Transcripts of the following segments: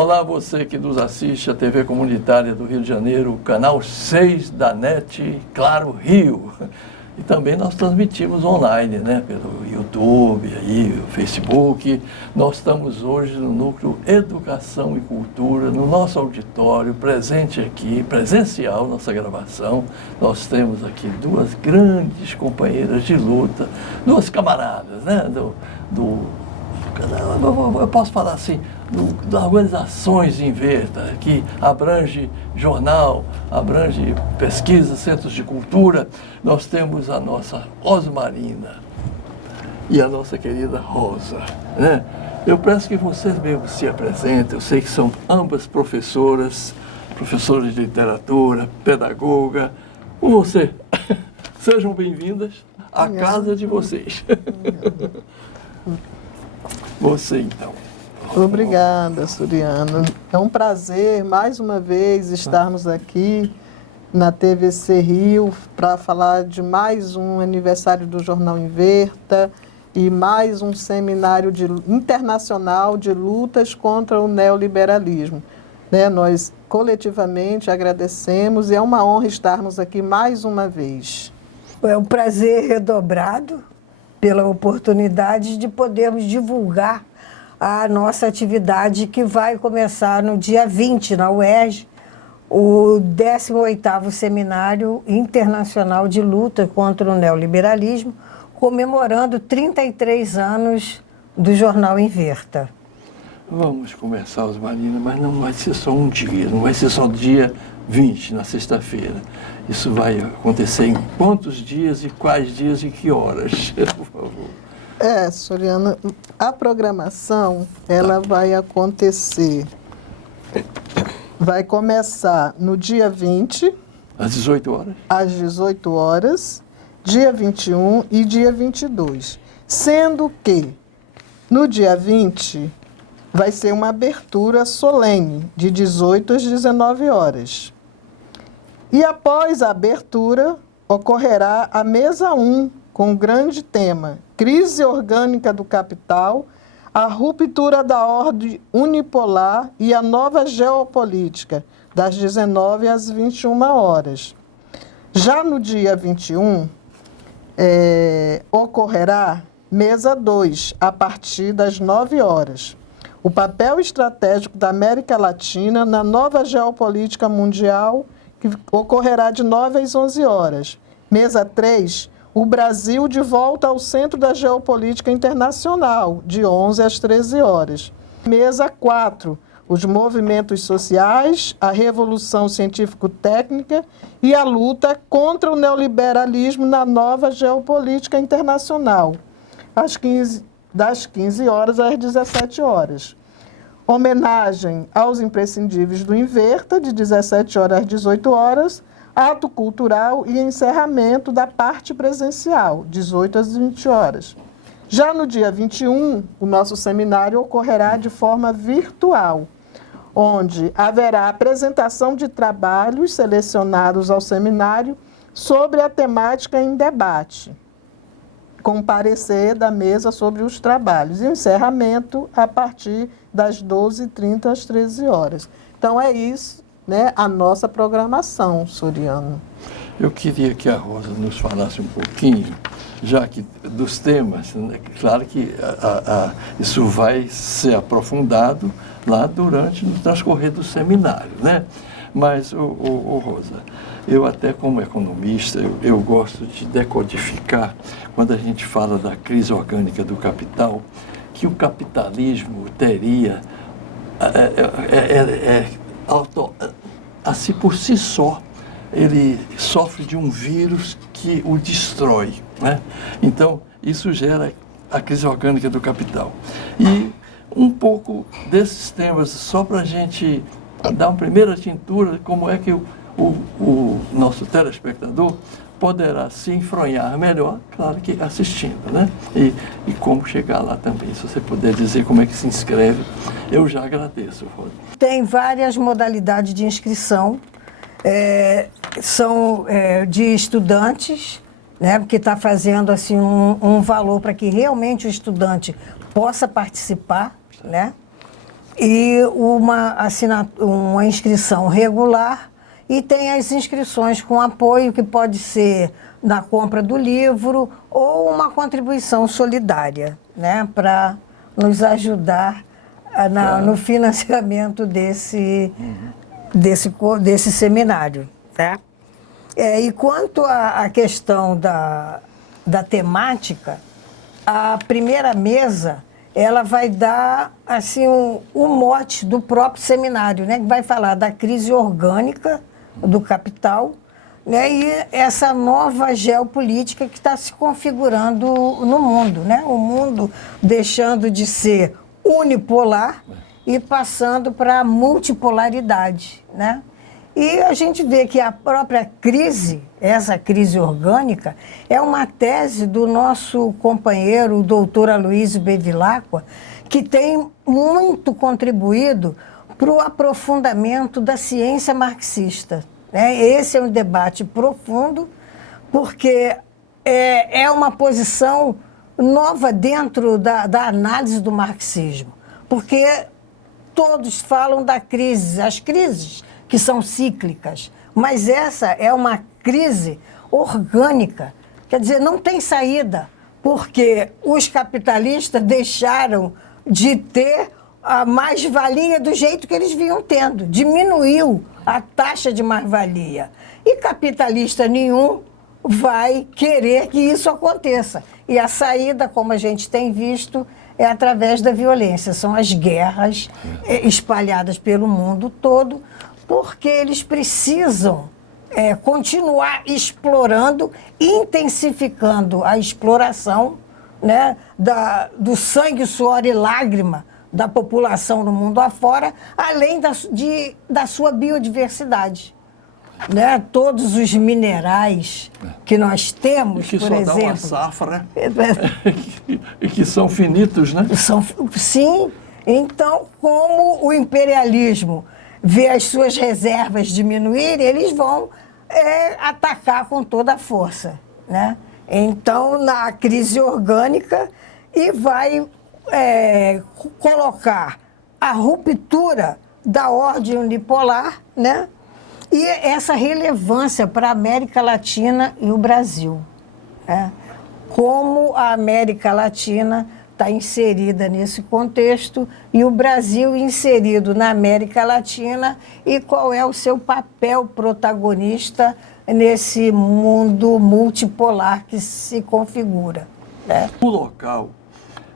Olá, você que nos assiste à TV Comunitária do Rio de Janeiro, canal 6 da NET, Claro Rio. E também nós transmitimos online, né, pelo YouTube, aí, o Facebook. Nós estamos hoje no Núcleo Educação e Cultura, no nosso auditório, presente aqui, presencial, nossa gravação. Nós temos aqui duas grandes companheiras de luta, duas camaradas, né, eu posso falar assim, das organizações Inverta, que abrange jornal, abrange pesquisa, centros de cultura. Nós temos a nossa Osmarina e a nossa querida Rosa, né? Eu peço que vocês mesmos se apresentem. Eu sei que são ambas professoras de literatura, pedagoga. Com você, sejam bem-vindas à casa de vocês. Você, então. Obrigada, Soriano. É um prazer, mais uma vez, estarmos aqui na TVC Rio para falar de mais um aniversário do Jornal Inverta e mais um seminário internacional de lutas contra o neoliberalismo. Né? Nós, coletivamente, agradecemos e é uma honra estarmos aqui mais uma vez. É um prazer redobrado pela oportunidade de podermos divulgar a nossa atividade que vai começar no dia 20, na UERJ, o 18º Seminário Internacional de Luta contra o Neoliberalismo, comemorando 33 anos do Jornal Inverta. Vamos começar, Osmarina, mas não vai ser só um dia, não vai ser só dia 20, na sexta-feira. Isso vai acontecer em quantos dias e quais dias e que horas, por favor? Soriana, a programação, ela vai acontecer, vai começar no dia 20. Às 18 horas? Às 18 horas, dia 21 e dia 22. Sendo que, no dia 20, vai ser uma abertura solene, de 18 às 19 horas. E após a abertura, ocorrerá a mesa 1, com o grande tema Crise Orgânica do Capital, a ruptura da ordem unipolar e a nova geopolítica, das 19 às 21 horas. Já no dia 21, ocorrerá mesa 2, a partir das 9 horas. O papel estratégico da América Latina na nova geopolítica mundial, que ocorrerá de 9 às 11 horas. Mesa 3, o Brasil de volta ao centro da geopolítica internacional, de 11 às 13 horas. Mesa 4, os movimentos sociais, a revolução científico-técnica e a luta contra o neoliberalismo na nova geopolítica internacional, das 15 horas às 17 horas. Homenagem aos imprescindíveis do Inverta, de 17 horas às 18 horas, ato cultural e encerramento da parte presencial, 18 às 20 horas. Já no dia 21, o nosso seminário ocorrerá de forma virtual, onde haverá apresentação de trabalhos selecionados ao seminário sobre a temática em debate, com parecer da mesa sobre os trabalhos, e encerramento a partir das 12h30 às 13 horas. Então, é isso, né, a nossa programação, Soriano. Eu queria que a Rosa nos falasse um pouquinho, já que dos temas, né? Claro que isso vai ser aprofundado lá no transcorrer do seminário, né? Mas, Rosa, eu até como economista, eu gosto de decodificar, quando a gente fala da crise orgânica do capital, que o capitalismo teria, assim por si só, ele sofre de um vírus que o destrói, né? Então, isso gera a crise orgânica do capital. E um pouco desses temas, só para a gente dar uma primeira tintura de como é que o nosso telespectador poderá se enfronhar melhor, claro que assistindo, né? E como chegar lá também. Se você puder dizer como é que se inscreve, eu já agradeço, Rosa. Tem várias modalidades de inscrição, são de estudantes, né, que está fazendo assim, um valor para que realmente o estudante possa participar, né? e uma inscrição regular, e tem as inscrições com apoio, que pode ser na compra do livro ou uma contribuição solidária, né, para nos ajudar no financiamento desse seminário. Né? E quanto à questão da temática, a primeira mesa ela vai dar assim um mote do próprio seminário, né, que vai falar da crise orgânica do capital, né, e essa nova geopolítica que está se configurando no mundo, né, o mundo deixando de ser unipolar e passando para a multipolaridade, né? E a gente vê que a própria crise, essa crise orgânica, é uma tese do nosso companheiro, o doutor Aloysio Bevilacqua, que tem muito contribuído para o aprofundamento da ciência marxista. Né? Esse é um debate profundo, porque é uma posição nova dentro da análise do marxismo, porque todos falam da crise, as crises que são cíclicas, mas essa é uma crise orgânica, quer dizer, não tem saída, porque os capitalistas deixaram de ter a mais-valia do jeito que eles vinham tendo, diminuiu a taxa de mais-valia. E capitalista nenhum vai querer que isso aconteça. E a saída, como a gente tem visto, é através da violência. São as guerras espalhadas pelo mundo todo, porque eles precisam continuar explorando, intensificando a exploração, né, do sangue, suor e lágrima da população no mundo afora, além da sua biodiversidade. Né? Todos os minerais que nós temos, que por exemplo... Que só dá uma safra, e que são finitos, né? Sim. Então, como o imperialismo vê as suas reservas diminuírem, eles vão atacar com toda a força. Né? Então, na crise orgânica, e vai colocar a ruptura da ordem unipolar, né? E essa relevância para a América Latina e o Brasil. Né? Como a América Latina está inserida nesse contexto e o Brasil inserido na América Latina, e qual é o seu papel protagonista nesse mundo multipolar que se configura. Né? O local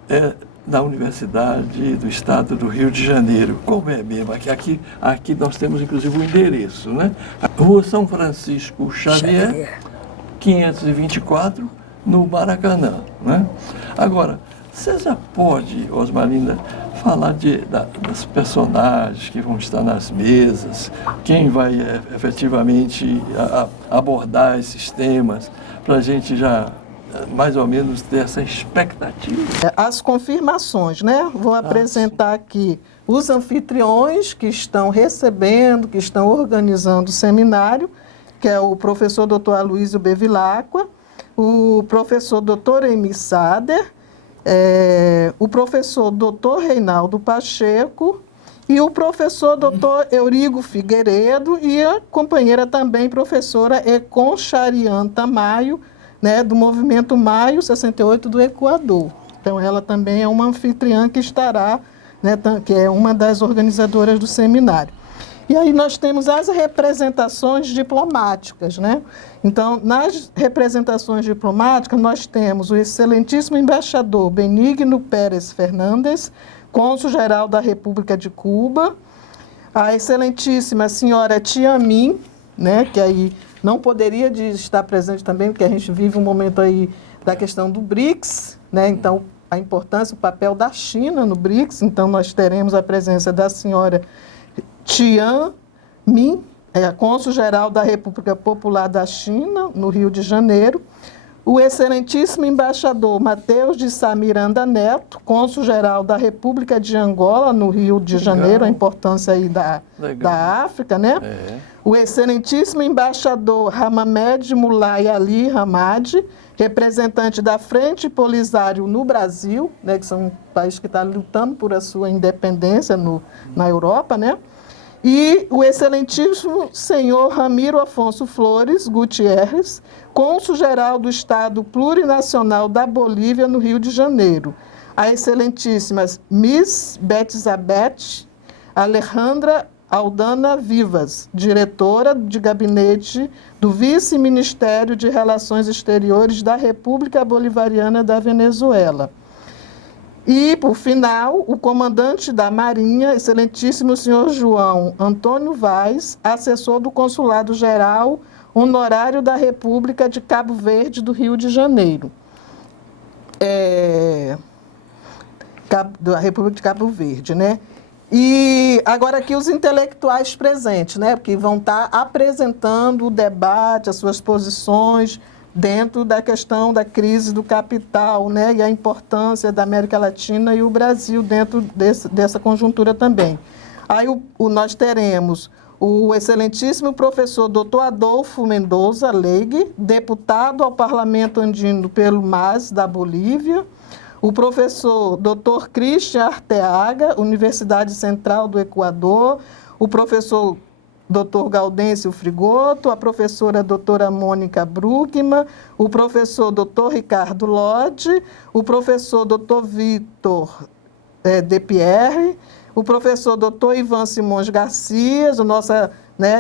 é da Universidade do Estado do Rio de Janeiro. Como é mesmo? Aqui nós temos inclusive o endereço, né? Rua São Francisco Xavier, 524, no Maracanã. Né? Agora, você já pode, Osmarinda, falar das personagens que vão estar nas mesas, quem vai efetivamente abordar esses temas, para a gente já mais ou menos ter essa expectativa? As confirmações, né? Vou apresentar aqui os anfitriões que estão recebendo, que estão organizando o seminário, que é o professor Dr. Aloysio Bevilacqua, o professor Dr. Emi Sader, o professor Dr. Reinaldo Pacheco e o professor Dr. Eurigo Figueiredo e a companheira também, professora Econ Charian Tamayo, né, do Movimento Maio 68 do Equador. Então, ela também é uma anfitriã que estará, né, que é uma das organizadoras do seminário. E aí nós temos as representações diplomáticas, né? Então, nas representações diplomáticas, nós temos o excelentíssimo embaixador Benigno Pérez Fernandes, cônsul-geral da República de Cuba, a excelentíssima senhora Tia Min, né, que aí não poderia estar presente também, porque a gente vive um momento aí da questão do BRICS, né? Então, a importância, o papel da China no BRICS. Então, nós teremos a presença da senhora Tian Min, a cônsul-geral da República Popular da China, no Rio de Janeiro, o excelentíssimo embaixador Mateus de Sá Miranda Neto, cônsul-geral da República de Angola, no Rio de Janeiro, a importância aí da África, né? O excelentíssimo embaixador Hamamed Mulay Ali Hamad, representante da Frente Polisário no Brasil, né, que são um país que está lutando por a sua independência na Europa, né? E o excelentíssimo senhor Ramiro Afonso Flores Gutierrez, cônsul-geral do Estado Plurinacional da Bolívia, no Rio de Janeiro. A excelentíssima Miss Betizabeth Alejandra Aldana Vivas, diretora de gabinete do Vice-Ministério de Relações Exteriores da República Bolivariana da Venezuela. E, por final, o comandante da Marinha, excelentíssimo senhor João Antônio Vaz, assessor do Consulado-Geral Honorário da República de Cabo Verde, do Rio de Janeiro. Da República de Cabo Verde, né? E agora aqui os intelectuais presentes, né? Porque vão estar apresentando o debate, as suas posições dentro da questão da crise do capital, né? E a importância da América Latina e o Brasil dentro dessa conjuntura também. Aí nós teremos o excelentíssimo professor Dr. Adolfo Mendoza Legue, deputado ao Parlamento Andino pelo MAS da Bolívia, o professor Dr. Christian Arteaga, Universidade Central do Equador, o professor Dr. Gaudêncio Frigoto, a professora doutora Mônica Bruckmann, o professor Dr. Ricardo Lodge, o professor Dr. Vitor De Pierre, o professor Dr. Ivan Simões Garcias, a nossa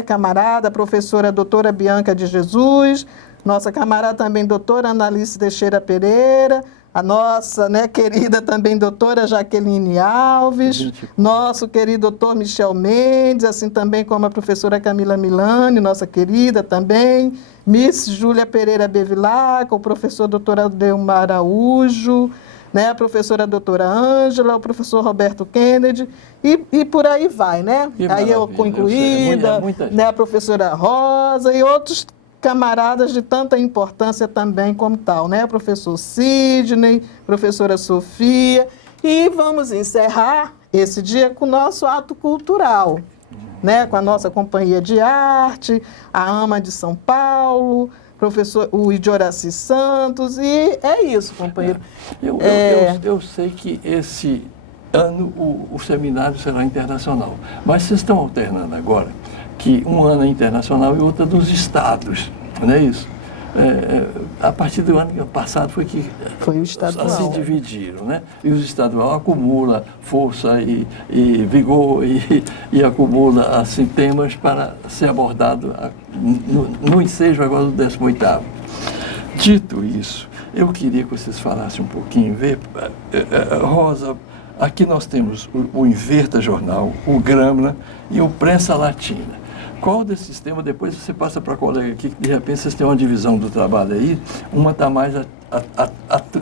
camarada, a professora doutora Bianca de Jesus, nossa camarada também doutora Analice Teixeira Pereira, a nossa querida também doutora Jaqueline Alves, nosso querido doutor Michel Mendes, assim também como a professora Camila Milani, nossa querida também, Miss Júlia Pereira Bevilacqua, o professor doutor Adelmar Araújo, a professora doutora Ângela, o professor Roberto Kennedy, e por aí vai, né? Aí eu incluída, a professora Rosa e outros camaradas de tanta importância também como tal, né? Professor Sidney, professora Sofia, e vamos encerrar esse dia com o nosso ato cultural, né? Com a nossa companhia de arte, a AMA de São Paulo, o Idioraci Santos, e é isso, companheiro. Eu sei que esse ano o seminário será internacional, mas vocês estão alternando agora que um ano é internacional e outro é dos estados, não é isso? A partir do ano passado foi que foi o estadual. Se dividiram, né? E o estadual acumula força e vigor e acumula assim, temas para ser abordado no ensejo agora do 18º. Dito isso, eu queria que vocês falassem um pouquinho, Rosa, aqui nós temos o Inverta Jornal, o Grâmina e o Prensa Latina. Qual desses temas, depois você passa para a colega aqui, que de repente vocês têm uma divisão do trabalho aí, uma está mais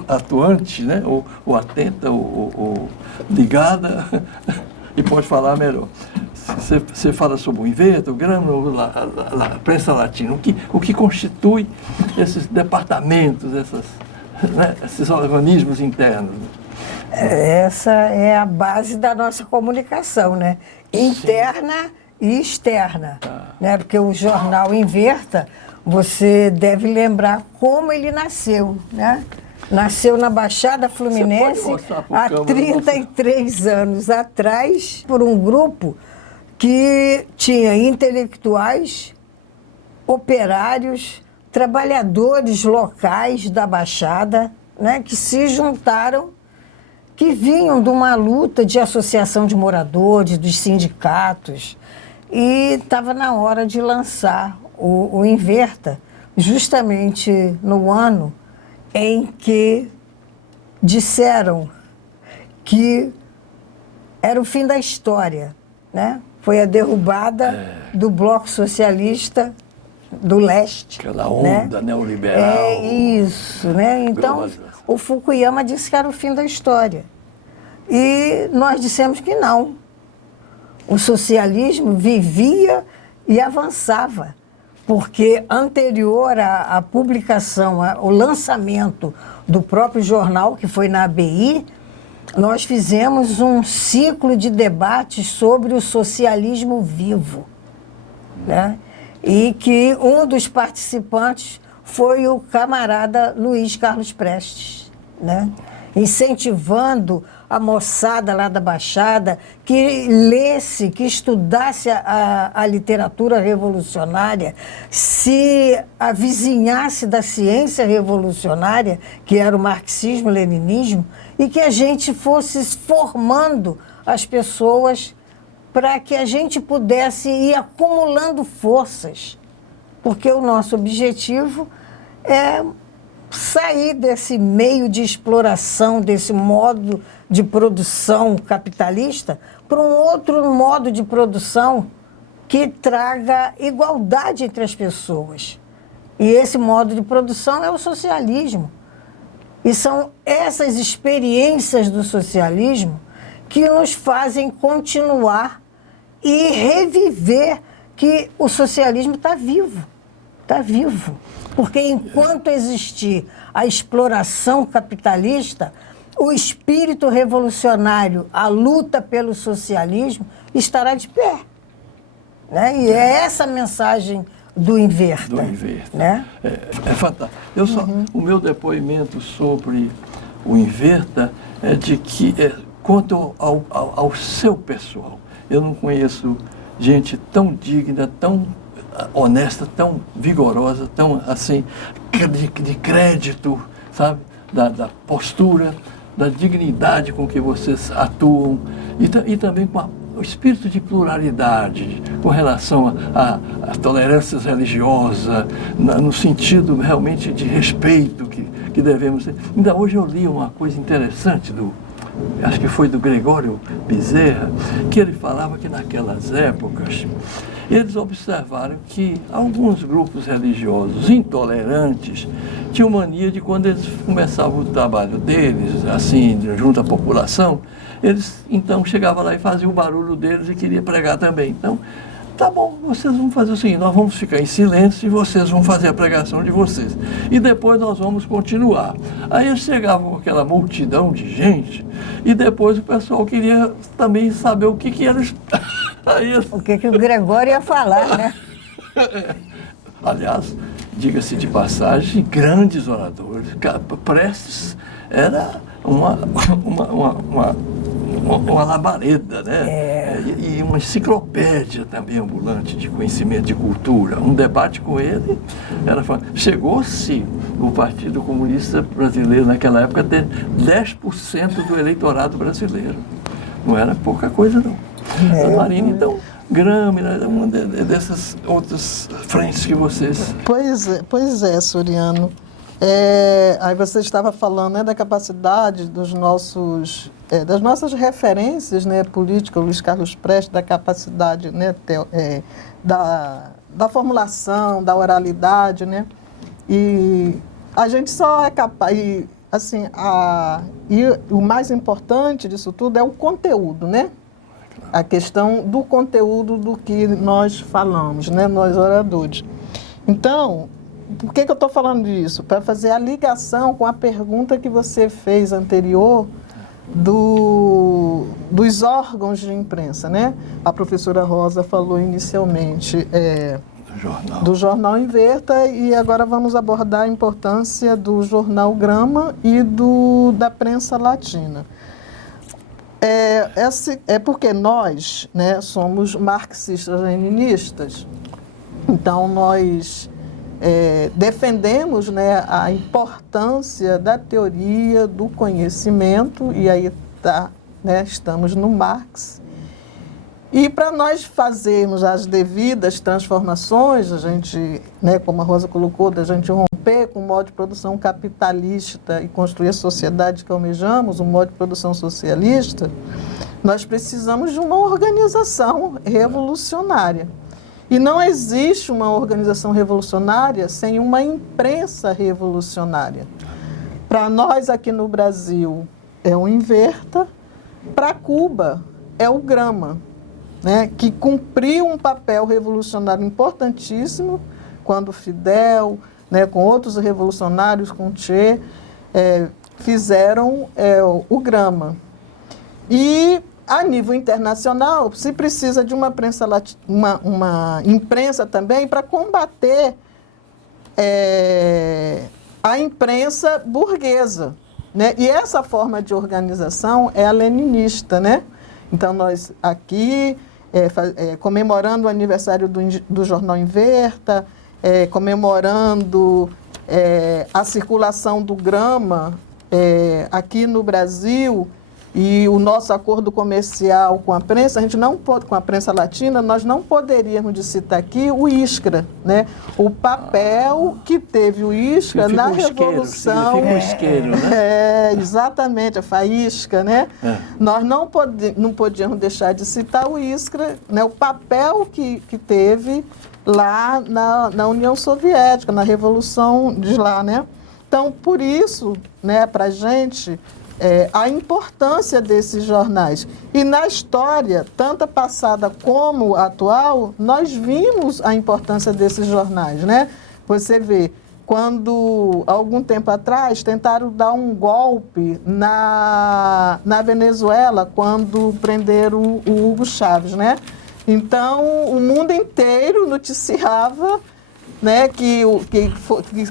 atuante, né? ou atenta, ou ligada, e pode falar melhor. Você fala sobre o Inverta, o Grâmina, a Prensa Latina, o que constitui esses departamentos, esses organismos internos? Essa é a base da nossa comunicação, né? Interna e externa, né? Porque o jornal Inverta, você deve lembrar como ele nasceu, né? Nasceu na Baixada Fluminense há 33 anos atrás, por um grupo que tinha intelectuais, operários, trabalhadores locais da Baixada, né? Que se juntaram, que vinham de uma luta de associação de moradores, dos sindicatos, e estava na hora de lançar o Inverta, justamente no ano em que disseram que era o fim da história, né? Foi a derrubada do Bloco Socialista do Leste. Aquela onda neoliberal. É isso, né? Então, o Fukuyama disse que era o fim da história. E nós dissemos que não. O socialismo vivia e avançava, porque anterior à publicação, o lançamento do próprio jornal, que foi na ABI, nós fizemos um ciclo de debates sobre o socialismo vivo, né? E que um dos participantes foi o camarada Luiz Carlos Prestes, né? Incentivando a moçada lá da Baixada que lesse, que estudasse a literatura revolucionária, se avizinhasse da ciência revolucionária, que era o marxismo-leninismo, e que a gente fosse formando as pessoas para que a gente pudesse ir acumulando forças, porque o nosso objetivo é sair desse meio de exploração, desse modo de produção capitalista, para um outro modo de produção que traga igualdade entre as pessoas. E esse modo de produção é o socialismo. E são essas experiências do socialismo que nos fazem continuar e reviver que o socialismo está vivo. Está vivo. Porque enquanto existir a exploração capitalista, o espírito revolucionário, a luta pelo socialismo, estará de pé. Né? E é essa a mensagem do Inverta. Do Inverta. Né? É fantástico. O meu depoimento sobre o Inverta é de que, quanto ao seu pessoal, eu não conheço gente tão digna, tão honesta, tão vigorosa, tão assim, de crédito, sabe? Da postura, da dignidade com que vocês atuam e também com o espírito de pluralidade com relação à tolerância religiosa, no sentido realmente de respeito que devemos ter. Ainda hoje eu li uma coisa interessante acho que foi do Gregório Bezerra, que ele falava que naquelas épocas eles observaram que alguns grupos religiosos intolerantes tinham mania de, quando eles começavam o trabalho deles, assim, junto à população, eles então chegavam lá e faziam o barulho deles e queriam pregar também. Então, tá bom, vocês vão fazer o seguinte, nós vamos ficar em silêncio e vocês vão fazer a pregação de vocês. E depois nós vamos continuar. Aí eles chegavam com aquela multidão de gente e depois o pessoal queria também saber o que eles... O que o Gregório ia falar, né? Aliás, diga-se de passagem, grandes oradores. Prestes era uma labareda, né? E uma enciclopédia também ambulante de conhecimento de cultura. Um debate com ele era... Chegou-se o Partido Comunista Brasileiro naquela época a ter 10% do eleitorado brasileiro. Não era pouca coisa, não. A Marina, então, Grâmina, uma dessas outras frentes que vocês... Pois é, Soriano. Aí você estava falando, né, da capacidade dos das nossas referências, né, políticas, Luiz Carlos Prestes, da capacidade, né, da formulação, da oralidade, né? E a gente só é capaz... E o mais importante disso tudo é o conteúdo, né? A questão do conteúdo do que nós falamos, né, nós oradores. Então, por que eu estou falando disso? Para fazer a ligação com a pergunta que você fez anterior dos órgãos de imprensa, né? A professora Rosa falou inicialmente do jornal Inverta e agora vamos abordar a importância do jornal Grama e da prensa latina. É porque nós, né, somos marxistas-leninistas, então nós defendemos, né, a importância da teoria do conhecimento, e aí né, estamos no Marx. E para nós fazermos as devidas transformações, a gente, né, como a Rosa colocou, da gente romper com o modo de produção capitalista e construir a sociedade que almejamos, um modo de produção socialista, nós precisamos de uma organização revolucionária. E não existe uma organização revolucionária sem uma imprensa revolucionária. Para nós aqui no Brasil é o Inverta, para Cuba é o Grama, né, que cumpriu um papel revolucionário importantíssimo quando Fidel, né, com outros revolucionários, com Che, fizeram o Grama. E, a nível internacional, se precisa de uma imprensa também para combater a imprensa burguesa, né? E essa forma de organização é a leninista, né? Então, nós aqui, comemorando o aniversário do Jornal Inverta, comemorando a circulação do Grama aqui no Brasil, e o nosso acordo comercial com a prensa, a gente não pode, com a prensa latina, nós não poderíamos de citar aqui o Iskra, né? O papel que teve o Iskra na Revolução. Significa isqueiro, né? Exatamente, a faísca, né? Nós não podíamos deixar de citar o Iskra, né? O papel que teve lá na União Soviética, na Revolução de lá, né? Então, por isso, né, para a gente, a importância desses jornais. E na história, tanto a passada como a atual, nós vimos a importância desses jornais, né? Você vê, quando, algum tempo atrás, tentaram dar um golpe na Venezuela, quando prenderam o Hugo Chávez, né? Então, o mundo inteiro noticiava, né, que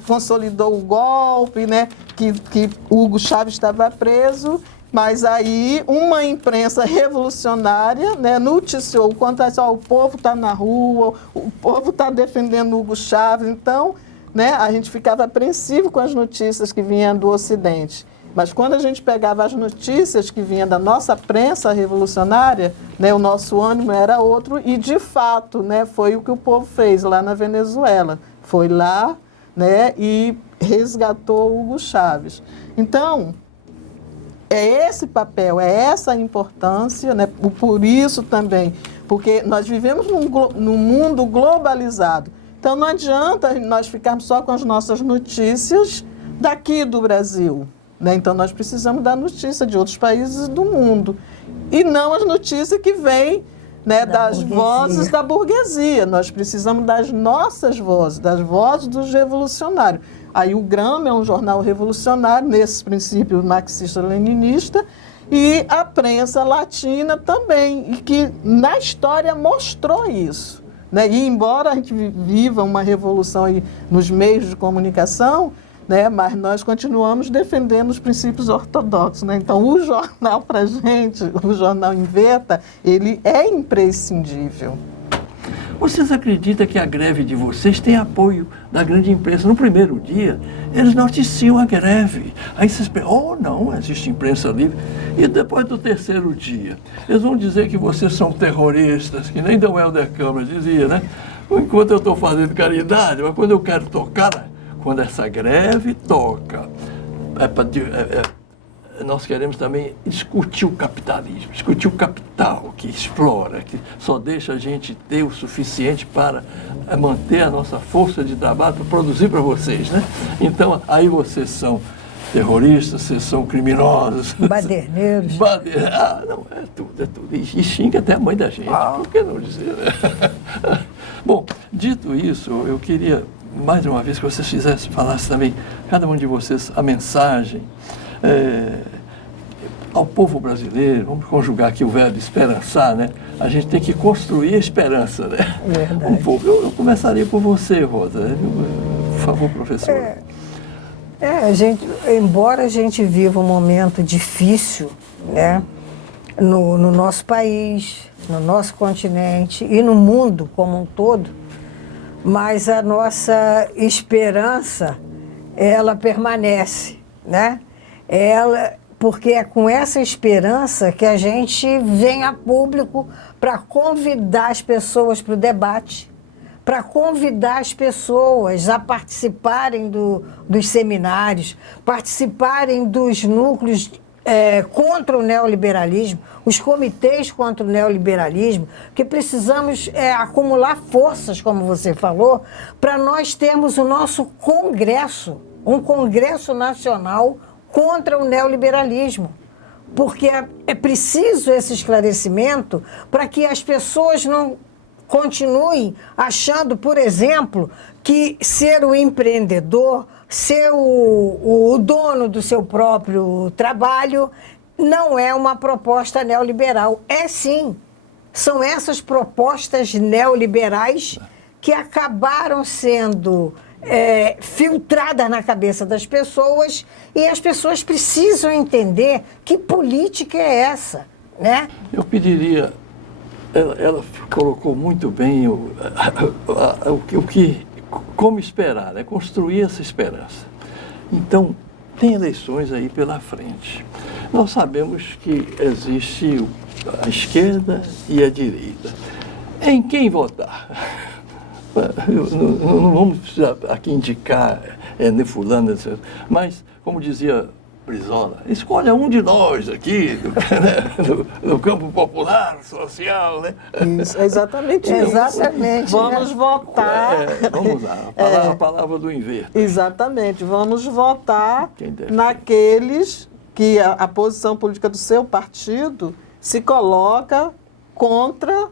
consolidou o golpe, né, que Hugo Chávez estava preso, mas aí uma imprensa revolucionária, né, noticiou quanto o povo está na rua, o povo está defendendo Hugo Chávez. Então, né, a gente ficava apreensivo com as notícias que vinham do Ocidente. Mas quando a gente pegava as notícias que vinham da nossa prensa revolucionária, né, o nosso ânimo era outro e, de fato, né, foi o que o povo fez lá na Venezuela. Foi lá, né, e resgatou Hugo Chávez. Então, é esse papel, é essa a importância, né, por isso também, porque nós vivemos num mundo globalizado. Então, não adianta nós ficarmos só com as nossas notícias daqui do Brasil. Né? Então, nós precisamos da notícia de outros países do mundo. E não as notícias que vêm, né, das vozes da burguesia. Nós precisamos das nossas vozes, das vozes dos revolucionários. Aí o Grama é um jornal revolucionário, nesses princípios marxista-leninista, e a prensa latina também, e que na história mostrou isso. Né? E embora a gente viva uma revolução aí nos meios de comunicação, né, mas nós continuamos defendendo os princípios ortodoxos. Né? Então, o jornal, para a gente, o Jornal Inverta, ele é imprescindível. Vocês acreditam que a greve de vocês tem apoio da grande imprensa? No primeiro dia, eles noticiam a greve. Aí vocês pensam, não, existe imprensa livre. E depois do terceiro dia, eles vão dizer que vocês são terroristas, que nem Dom Helder Câmara dizia, né? Enquanto eu estou fazendo caridade, mas quando eu quero tocar, quando essa greve toca, nós queremos também discutir o capitalismo, discutir o capital que explora, que só deixa a gente ter o suficiente para manter a nossa força de trabalho, para produzir para vocês, né? Então, aí vocês são terroristas, vocês são criminosos. Baderneiros. Não, é tudo. E xinga até a mãe da gente, por que não dizer? Né? Bom, dito isso, eu queria, mais uma vez, que vocês falassem também, cada um de vocês, a mensagem ao povo brasileiro. Vamos conjugar aqui o verbo esperançar, né? A gente tem que construir a esperança, né? Verdade. O povo. Eu começaria por você, Rosa. Por favor, professora. Embora a gente viva um momento difícil, né, no nosso país, no nosso continente e no mundo como um todo, mas a nossa esperança, ela permanece, né? Porque é com essa esperança que a gente vem a público para convidar as pessoas para o debate, para convidar as pessoas a participarem dos seminários, participarem dos núcleos contra o neoliberalismo, os comitês contra o neoliberalismo, que precisamos acumular forças, como você falou, para nós termos o nosso congresso, um congresso nacional contra o neoliberalismo. Porque é preciso esse esclarecimento para que as pessoas não continuem achando, por exemplo, que ser o empreendedor, ser o dono do seu próprio trabalho, não é uma proposta neoliberal. É sim. São essas propostas neoliberais que acabaram sendo filtradas na cabeça das pessoas, e as pessoas precisam entender que política é essa, né? Eu pediria, ela colocou muito bem como esperar, né? Construir essa esperança. Então, tem eleições aí pela frente. Nós sabemos que existe a esquerda e a direita. Em quem votar? Não vamos precisar aqui indicar fulano, etc. Mas, como dizia Brizola, escolha um de nós aqui, no campo popular, social, né? Isso, é exatamente isso. Exatamente. Vamos votar. Vamos lá, a palavra do inverno. Exatamente. Vamos votar Quem deve? naqueles que a posição política do seu partido se coloca contra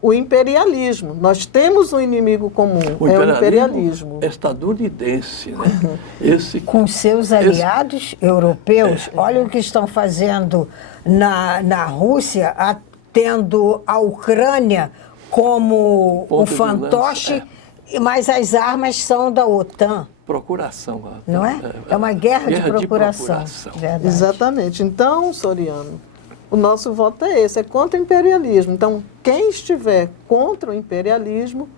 o imperialismo. Nós temos um inimigo comum, o imperialismo. Estadunidense, né? Com seus aliados europeus. Olha o que estão fazendo na Rússia, tendo a Ucrânia como o fantoche, mas as armas são da OTAN. Procuração. Não é? É uma guerra de procuração. Verdade. Exatamente. Então, Soriano, o nosso voto é esse, é contra o imperialismo. Então, quem estiver contra o imperialismo,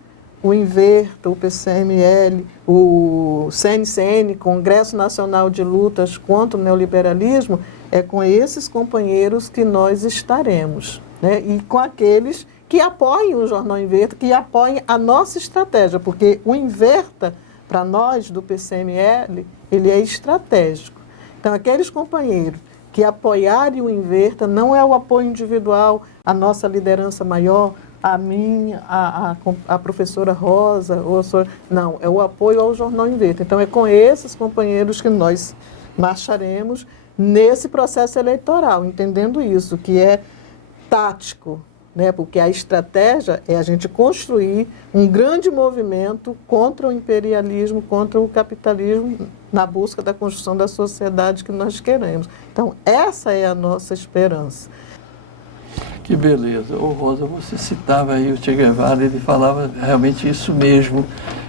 o Inverta, o PCML, o CNCN, Congresso Nacional de Lutas contra o Neoliberalismo, é com esses companheiros que nós estaremos, né? E com aqueles que apoiem o Jornal Inverta, que apoiem a nossa estratégia, porque o Inverta, para nós do PCML, ele é estratégico. Então, aqueles companheiros que apoiarem o Inverta não é o apoio individual, a nossa liderança maior, a minha, a professora Rosa, não, é o apoio ao Jornal Inverta. Então, é com esses companheiros que nós marcharemos nesse processo eleitoral, entendendo isso, que é tático, né? Porque a estratégia é a gente construir um grande movimento contra o imperialismo, contra o capitalismo, na busca da construção da sociedade que nós queremos. Então, essa é a nossa esperança. Que beleza. Ô, Rosa, você citava aí o Che Guevara, ele falava realmente isso mesmo.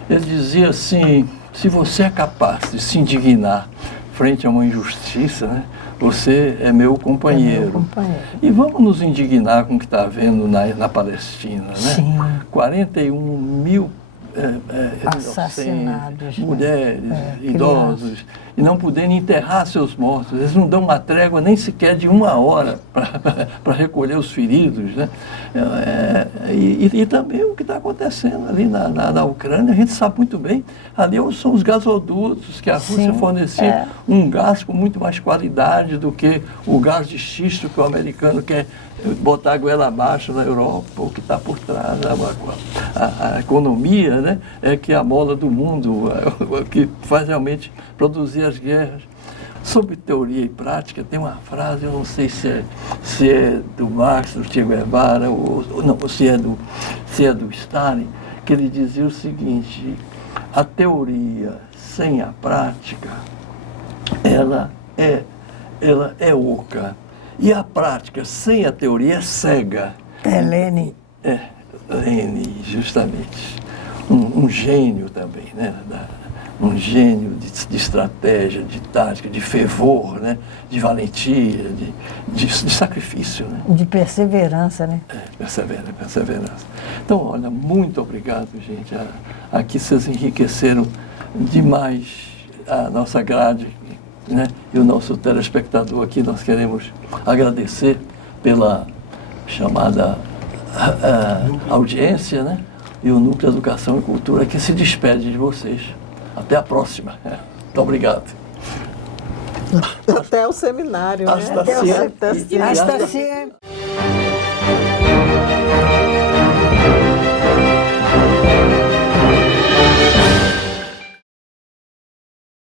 Ele dizia assim, se você é capaz de se indignar frente a uma injustiça, né, você é meu companheiro. É meu companheiro. E vamos nos indignar com o que está havendo na Palestina, né? Sim. 41 mil assassinados, mulheres, idosos, e não poderem enterrar seus mortos. Eles não dão uma trégua nem sequer de 1 hora para recolher os feridos, né? E também o que está acontecendo ali na Ucrânia, a gente sabe muito bem, ali são os gasodutos que a Rússia fornecia um gás com muito mais qualidade do que o gás de xisto que o americano quer botar a goela abaixo na Europa, o que está por trás, a economia, né, é que é a mola do mundo, que faz realmente produzir as guerras. Sobre teoria e prática, tem uma frase, eu não sei se é do Marx, do Che Guevara, ou se é do Stalin, que ele dizia o seguinte: a teoria sem a prática, ela é oca. E a prática sem a teoria é cega. É Lenin. Lenin, justamente. Um gênio também, né? Um gênio de estratégia, de tática, de fervor, né? De valentia, de sacrifício. Né? De perseverança, né? Perseverança. Então, olha, muito obrigado, gente. Aqui vocês enriqueceram demais a nossa grade, né? E o nosso telespectador aqui, nós queremos agradecer pela chamada audiência, né? E o Núcleo Educação e Cultura que se despede de vocês. Até a próxima. Muito obrigado. Até o seminário. Né? Hasta siempre.